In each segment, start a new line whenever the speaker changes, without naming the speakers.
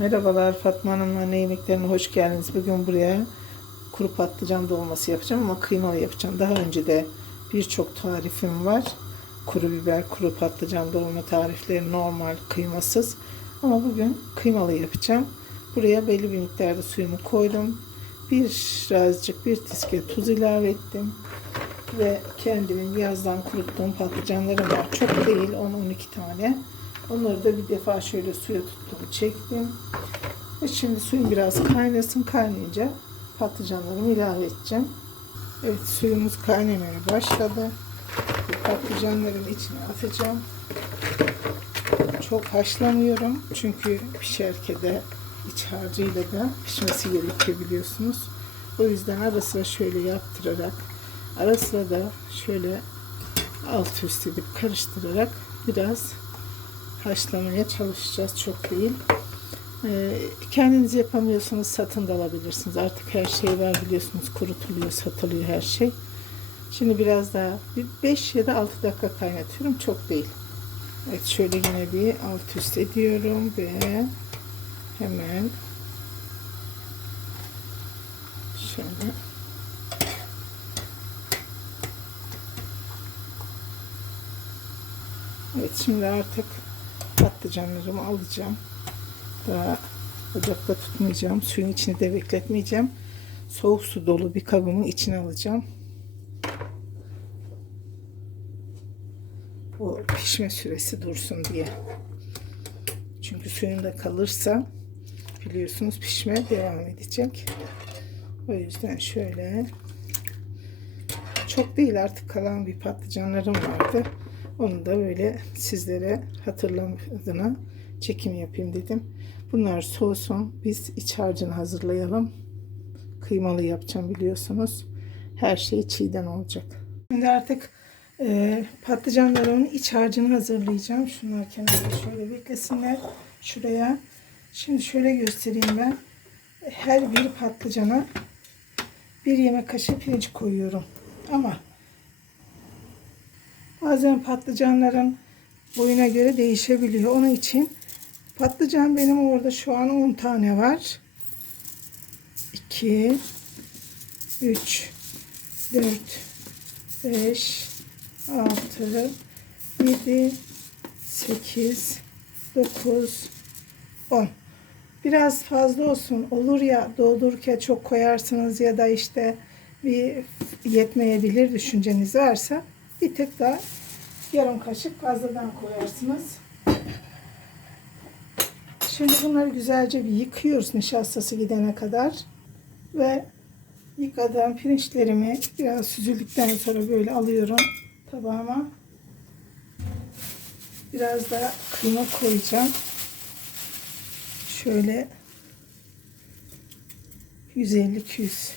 Merhabalar Fatma Hanım'la ne yemeklerine hoş geldiniz. Bugün buraya kuru patlıcan dolması yapacağım ama kıymalı yapacağım. Daha önce de birçok tarifim var. Kuru biber, kuru patlıcan dolma tarifleri normal kıymasız. Ama bugün kıymalı yapacağım. Buraya belli bir miktarda suyumu koydum. Birazcık bir tiske tuz ilave ettim. Ve kendimin yazdan kuruttuğum patlıcanlarım var. Çok değil 10-12 tane. Onları da bir defa şöyle suya tuttum, çektim. Ve şimdi suyum biraz kaynasın. Kaynayınca patlıcanlarımı ilave edeceğim. Evet suyumuz kaynamaya başladı. Patlıcanların içine atacağım. Çok haşlamıyorum. Çünkü pişerken de iç harcıyla da pişmesi gerekiyor biliyorsunuz. O yüzden ara sıra şöyle yaptırarak ara sıra da şöyle alt üst edip karıştırarak biraz haşlamaya çalışacağız. Çok değil. Ee, kendiniz yapamıyorsanız satın da alabilirsiniz. Artık her şey var biliyorsunuz. Kurutuluyor, satılıyor her şey. Şimdi biraz daha bir 5 ya da 6 dakika kaynatıyorum. Çok değil. Evet şöyle yine bir alt üst ediyorum ve hemen şöyle Evet şimdi artık patlıcanlarımı alacağım. Daha ocakta tutmayacağım. Suyun içini de bekletmeyeceğim. Soğuk su dolu bir kabımın içine alacağım. O pişme süresi dursun diye. Çünkü suyunda kalırsa biliyorsunuz pişme devam edecek. O yüzden şöyle çok değil artık kalan bir patlıcanlarım vardı. Onu da böyle sizlere hatırlamadığına çekim yapayım dedim. Bunlar soğusun. Biz iç harcını hazırlayalım. Kıymalı yapacağım biliyorsunuz. Her şey çiğden olacak. Şimdi artık e, patlıcanlarımın iç harcını hazırlayacağım. Şunlar kenarda şöyle beklesinler. Şuraya. Şimdi şöyle göstereyim ben. Her bir patlıcana bir yemek kaşığı pirinç koyuyorum. Ama Bazen patlıcanların boyuna göre değişebiliyor. Onun için patlıcan benim orada şu an 10 tane var. 2 3 4 5 6 7 8 9 10 Biraz fazla olsun. Olur ya doldururken çok koyarsınız ya da işte bir yetmeyebilir düşünceniz varsa bir tek daha yarım kaşık fazladan koyarsınız. Şimdi bunları güzelce bir yıkıyoruz nişastası gidene kadar. Ve yıkadığım pirinçlerimi biraz süzüldükten sonra böyle alıyorum tabağıma. Biraz da kıyma koyacağım. Şöyle 150-200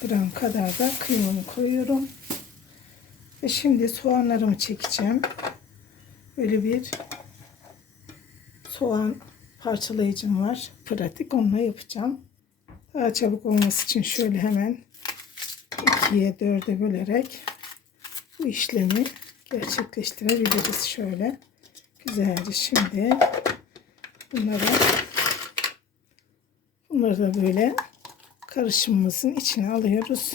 gram kadar da kıymamı koyuyorum. Ve şimdi soğanlarımı çekeceğim. Böyle bir soğan parçalayıcım var. Pratik onunla yapacağım. Daha çabuk olması için şöyle hemen ikiye dörde bölerek bu işlemi gerçekleştirebiliriz. Şöyle güzelce şimdi bunları bunları da böyle karışımımızın içine alıyoruz.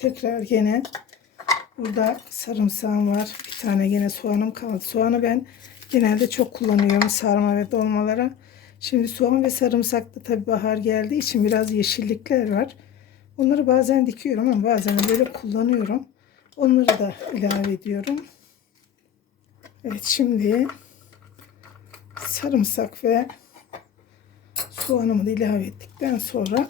Tekrar gene burada sarımsağım var. Bir tane gene soğanım kaldı. Soğanı ben genelde çok kullanıyorum sarma ve dolmalara. Şimdi soğan ve sarımsakta tabi bahar geldiği için biraz yeşillikler var. Onları bazen dikiyorum ama bazen böyle kullanıyorum. Onları da ilave ediyorum. Evet şimdi sarımsak ve soğanımı da ilave ettikten sonra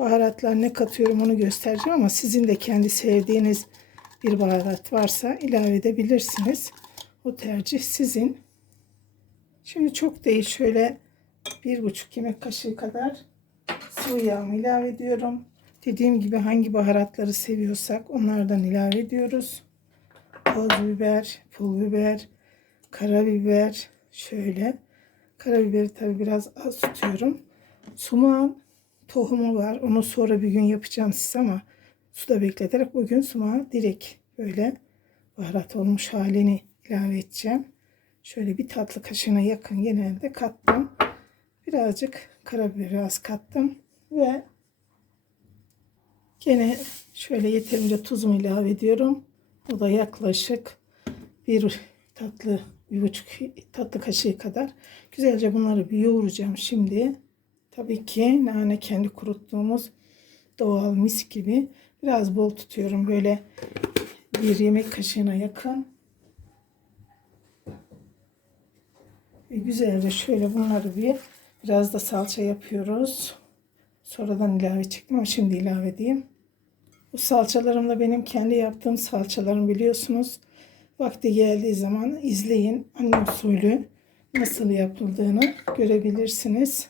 baharatlar ne katıyorum onu göstereceğim ama sizin de kendi sevdiğiniz bir baharat varsa ilave edebilirsiniz. O tercih sizin. Şimdi çok değil şöyle bir buçuk yemek kaşığı kadar sıvı yağımı ilave ediyorum. Dediğim gibi hangi baharatları seviyorsak onlardan ilave ediyoruz. Toz biber, pul biber, karabiber şöyle. Karabiberi tabi biraz az tutuyorum. Sumağın tohumu var. Onu sonra bir gün yapacağım size ama suda bekleterek bugün sumağı direkt böyle baharat olmuş halini ilave edeceğim. Şöyle bir tatlı kaşığına yakın genelde kattım. Birazcık karabiberi az kattım ve gene şöyle yeterince tuzumu ilave ediyorum. O da yaklaşık bir tatlı bir buçuk tatlı kaşığı kadar. Güzelce bunları bir yoğuracağım şimdi. Tabii ki nane kendi kuruttuğumuz doğal mis gibi. Biraz bol tutuyorum böyle bir yemek kaşığına yakın. Ve güzelce şöyle bunları bir biraz da salça yapıyoruz. Sonradan ilave çektim ama şimdi ilave edeyim. Bu salçalarım da benim kendi yaptığım salçalarım biliyorsunuz. Vakti geldiği zaman izleyin. Anne usulü nasıl yapıldığını görebilirsiniz.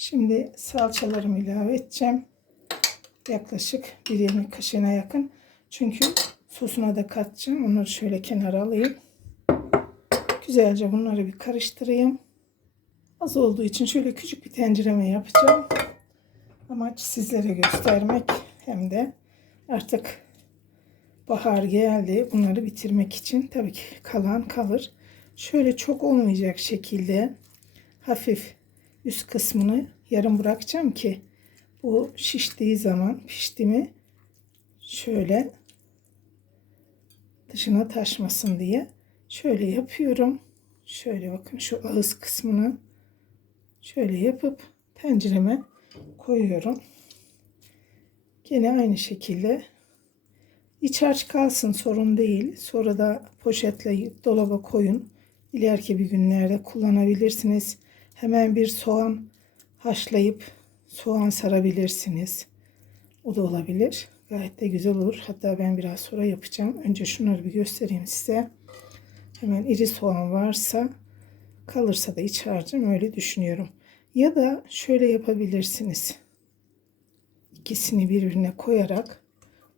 Şimdi salçalarımı ilave edeceğim. Yaklaşık bir yemek kaşığına yakın. Çünkü sosuna da katacağım. Onları şöyle kenara alayım. Güzelce bunları bir karıştırayım. Az olduğu için şöyle küçük bir tencereme yapacağım. Amaç sizlere göstermek hem de artık bahar geldi. Bunları bitirmek için tabii ki kalan kalır. Şöyle çok olmayacak şekilde hafif üst kısmını yarım bırakacağım ki bu şiştiği zaman pişti mi şöyle dışına taşmasın diye şöyle yapıyorum. Şöyle bakın şu ağız kısmını şöyle yapıp tencereme koyuyorum. Gene aynı şekilde iç harç kalsın sorun değil. Sonra da poşetle dolaba koyun. İleriki bir günlerde kullanabilirsiniz. Hemen bir soğan haşlayıp soğan sarabilirsiniz. O da olabilir. Gayet de güzel olur. Hatta ben biraz sonra yapacağım. Önce şunları bir göstereyim size. Hemen iri soğan varsa kalırsa da iç harcım öyle düşünüyorum. Ya da şöyle yapabilirsiniz. İkisini birbirine koyarak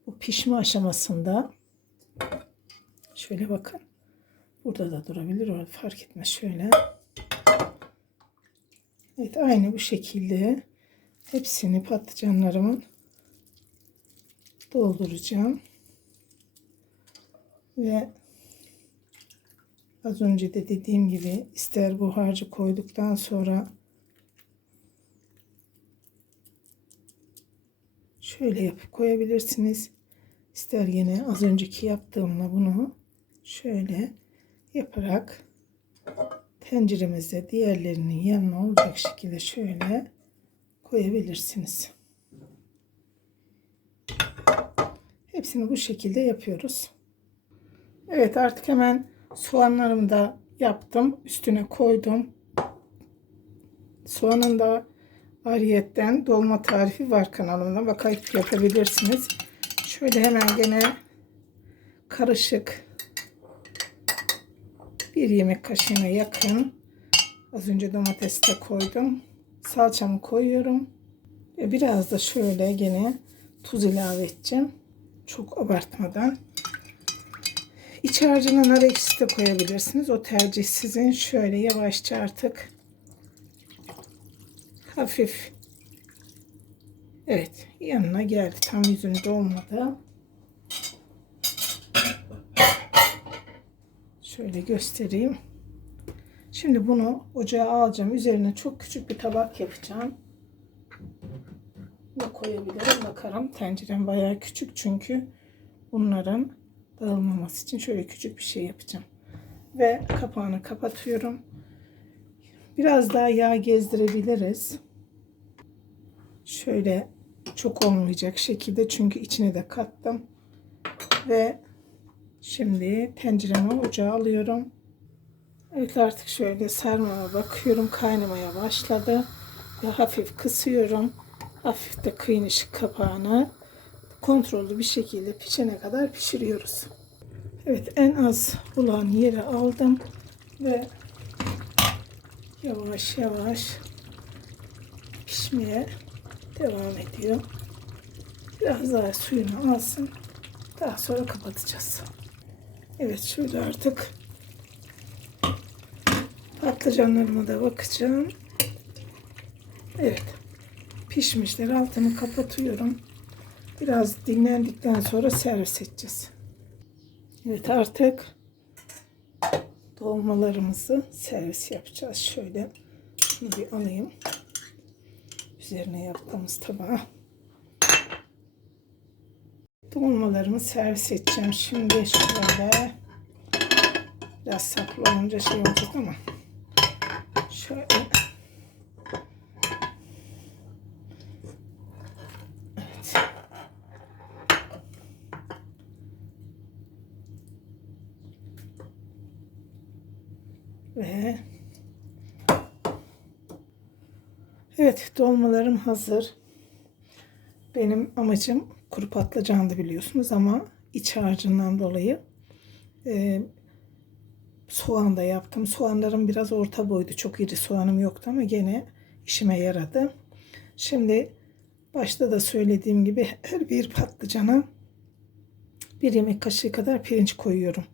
bu pişme aşamasında şöyle bakın. Burada da durabilir. Fark etmez. Şöyle. Evet aynı bu şekilde hepsini patlıcanlarımın dolduracağım. Ve az önce de dediğim gibi ister bu harcı koyduktan sonra şöyle yapıp koyabilirsiniz. İster yine az önceki yaptığımla bunu şöyle yaparak tenceremizde diğerlerinin yanına olacak şekilde şöyle koyabilirsiniz. Hepsini bu şekilde yapıyoruz. Evet artık hemen soğanlarımı da yaptım. Üstüne koydum. Soğanın da ariyetten dolma tarifi var kanalımda. Bakayıp yapabilirsiniz. Şöyle hemen gene karışık bir yemek kaşığına yakın. Az önce domates de koydum. Salçamı koyuyorum. Ve biraz da şöyle gene tuz ilave edeceğim. Çok abartmadan. İç harcına nar ekşisi de koyabilirsiniz. O tercih sizin. Şöyle yavaşça artık hafif Evet yanına geldi. Tam yüzünde olmadı. Şöyle göstereyim. Şimdi bunu ocağa alacağım. Üzerine çok küçük bir tabak yapacağım. Ne koyabilirim bakarım. Tencerem bayağı küçük çünkü bunların dağılmaması için şöyle küçük bir şey yapacağım. Ve kapağını kapatıyorum. Biraz daha yağ gezdirebiliriz. Şöyle çok olmayacak şekilde çünkü içine de kattım. Ve şimdi tenceremi ocağa alıyorum. Evet artık şöyle sarmama bakıyorum. Kaynamaya başladı. Ve hafif kısıyorum. Hafif de kıyın kapağını kontrollü bir şekilde pişene kadar pişiriyoruz. Evet en az bulan yere aldım ve yavaş yavaş pişmeye devam ediyor. Biraz daha suyunu alsın. Daha sonra kapatacağız. Evet şöyle artık patlıcanlarıma da bakacağım. Evet pişmişler. Altını kapatıyorum. Biraz dinlendikten sonra servis edeceğiz. Evet artık dolmalarımızı servis yapacağız. Şöyle bir alayım. Üzerine yaptığımız tabağa. Dolmalarımı servis edeceğim. Şimdi şöyle biraz saplı olunca şey olacak ama şöyle evet. Ve evet dolmalarım hazır. Benim amacım kuru patlıcandı biliyorsunuz ama iç harcından dolayı e, soğan da yaptım. Soğanlarım biraz orta boydu. Çok iri soğanım yoktu ama gene işime yaradı. Şimdi başta da söylediğim gibi her bir patlıcana bir yemek kaşığı kadar pirinç koyuyorum.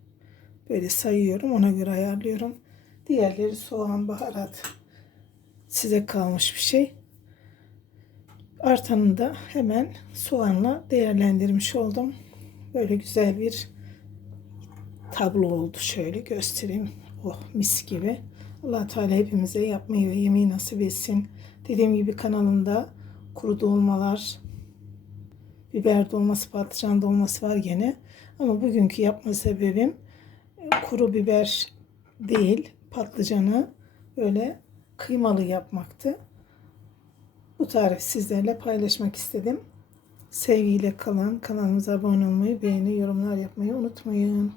Böyle sayıyorum ona göre ayarlıyorum. Diğerleri soğan, baharat size kalmış bir şey. Artanını da hemen soğanla değerlendirmiş oldum. Böyle güzel bir tablo oldu. Şöyle göstereyim. Oh mis gibi. allah Teala hepimize yapmayı ve yemeği nasip etsin. Dediğim gibi kanalımda kuru dolmalar, biber dolması, patlıcan dolması var gene. Ama bugünkü yapma sebebim e, kuru biber değil, patlıcanı böyle kıymalı yapmaktı. Bu tarifi sizlerle paylaşmak istedim. Sevgiyle kalın. Kanalımıza abone olmayı, beğeni, yorumlar yapmayı unutmayın.